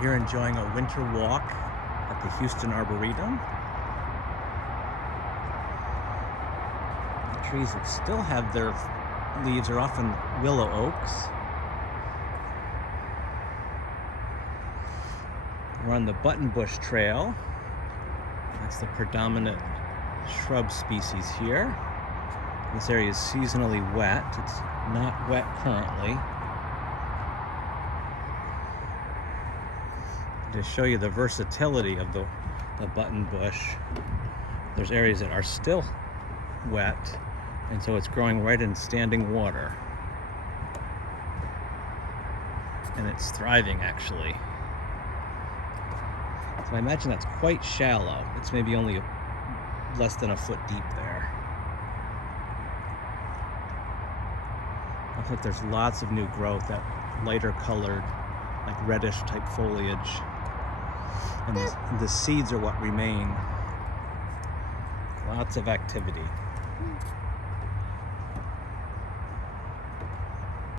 Here enjoying a winter walk at the Houston Arboretum. The trees that still have their leaves are often willow oaks. We're on the Buttonbush trail. That's the predominant shrub species here. This area is seasonally wet. It's not wet currently. To show you the versatility of the buttonbush, there's areas that are still wet, and so it's growing right in standing water. And it's thriving, actually. So I imagine that's quite shallow. It's maybe only less than a foot deep there. Looks like there's lots of new growth, that lighter colored, like reddish type foliage. And the seeds are what remain. Lots of activity.